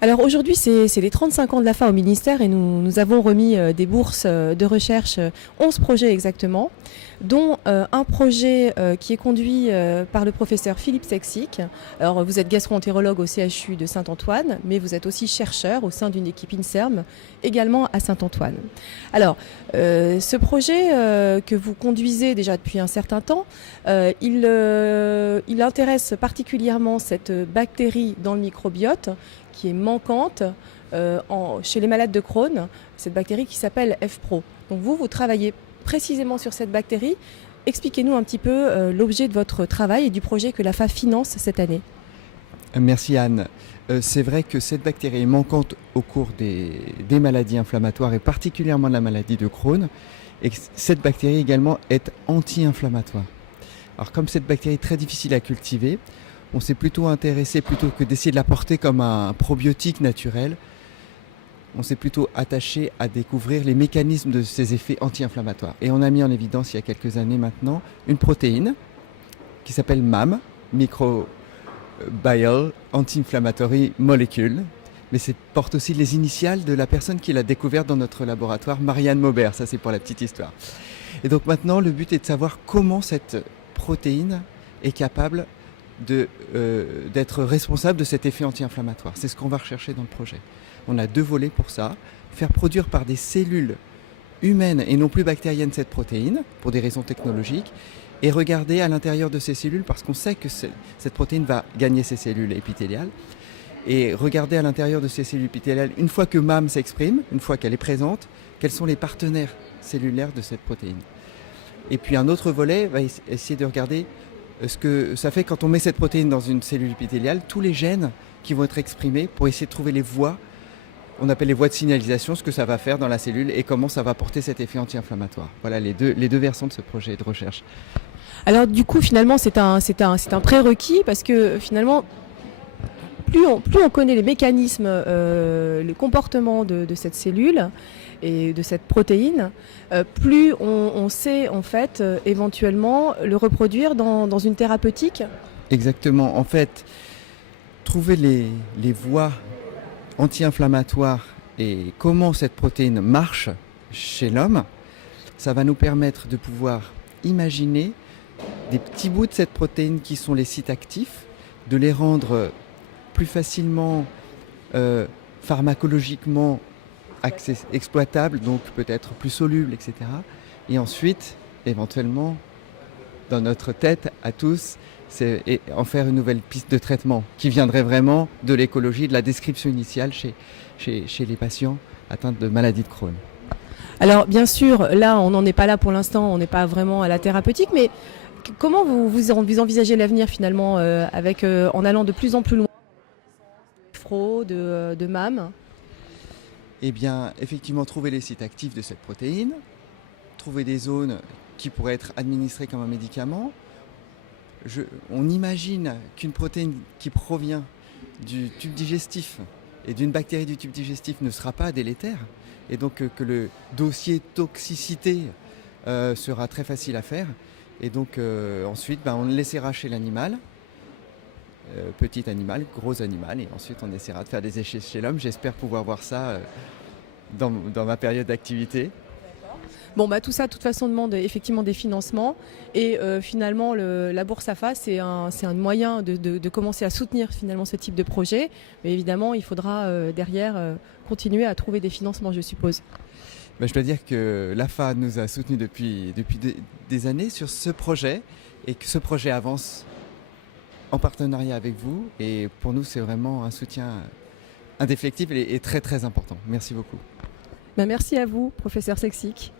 Alors aujourd'hui, c'est les 35 ans de l'AFA au ministère et nous avons remis des bourses de recherche, 11 projets exactement, dont un projet qui est conduit par le professeur Philippe Sexic. Alors vous êtes gastro-entérologue au CHU de Saint-Antoine, mais vous êtes aussi chercheur au sein d'une équipe INSERM, également à Saint-Antoine. Alors ce projet que vous conduisez déjà depuis un certain temps, il intéresse particulièrement cette bactérie dans le microbiote qui est manquante chez les malades de Crohn, cette bactérie qui s'appelle F-Pro. Donc vous travaillez précisément sur cette bactérie. Expliquez-nous un petit peu l'objet de votre travail et du projet que l'AFA finance cette année. Merci Anne. C'est vrai que cette bactérie est manquante au cours des maladies inflammatoires et particulièrement de la maladie de Crohn. Et cette bactérie également est anti-inflammatoire. Alors comme cette bactérie est très difficile à cultiver, on s'est plutôt intéressé, plutôt que d'essayer de la porter comme un probiotique naturel, on s'est plutôt attaché à découvrir les mécanismes de ces effets anti-inflammatoires. Et on a mis en évidence il y a quelques années maintenant une protéine qui s'appelle MAM, Microbial Anti-Inflammatory Molecule. Mais ça porte aussi les initiales de la personne qui l'a découverte dans notre laboratoire, Marianne Maubert. Ça, c'est pour la petite histoire. Et donc maintenant, le but est de savoir comment cette protéine est capable d'être responsable de cet effet anti-inflammatoire. C'est ce qu'on va rechercher dans le projet. On a 2 volets pour ça. Faire produire par des cellules humaines et non plus bactériennes cette protéine, pour des raisons technologiques, et regarder à l'intérieur de ces cellules, parce qu'on sait que cette protéine va gagner ces cellules épithéliales, et regarder à l'intérieur de ces cellules épithéliales, une fois que MAM s'exprime, une fois qu'elle est présente, quels sont les partenaires cellulaires de cette protéine. Et puis un autre volet va essayer de regarder ce que ça fait quand on met cette protéine dans une cellule épithéliale, tous les gènes qui vont être exprimés pour essayer de trouver les voies, on appelle les voies de signalisation, ce que ça va faire dans la cellule et comment ça va porter cet effet anti-inflammatoire. Voilà les deux versants de ce projet de recherche. Alors du coup, finalement, c'est un prérequis parce que finalement, plus on connaît les mécanismes, le comportement de cette cellule et de cette protéine, plus on sait en fait éventuellement le reproduire dans une thérapeutique. Exactement. En fait, trouver les voies anti-inflammatoires et comment cette protéine marche chez l'homme, ça va nous permettre de pouvoir imaginer des petits bouts de cette protéine qui sont les sites actifs, de les rendre plus facilement pharmacologiquement exploitables, donc peut-être plus solubles, etc. Et ensuite, éventuellement, dans notre tête à tous, c'est en faire une nouvelle piste de traitement qui viendrait vraiment de l'écologie, de la description initiale chez les patients atteints de maladie de Crohn. Alors bien sûr, là on n'en est pas là pour l'instant, on n'est pas vraiment à la thérapeutique, mais comment vous envisagez l'avenir finalement en allant de plus en plus loin de MAM? Eh bien, effectivement, trouver les sites actifs de cette protéine, trouver des zones qui pourraient être administrées comme un médicament. On imagine qu'une protéine qui provient du tube digestif et d'une bactérie du tube digestif ne sera pas délétère, et donc que le dossier toxicité sera très facile à faire. Et donc ensuite, on le laissera chez l'animal, petit animal, gros animal, et ensuite on essaiera de faire des essais chez l'homme. J'espère pouvoir voir ça dans ma période d'activité. Bon, tout ça, de toute façon, demande effectivement des financements. Et finalement, la bourse AFA, c'est un moyen de commencer à soutenir finalement ce type de projet. Mais évidemment, il faudra derrière continuer à trouver des financements, je suppose. Je dois dire que l'AFA nous a soutenus depuis des années sur ce projet, et que ce projet avance en partenariat avec vous. Et pour nous, c'est vraiment un soutien indéfectible et très très important. Merci beaucoup. Merci à vous, professeur Sexic.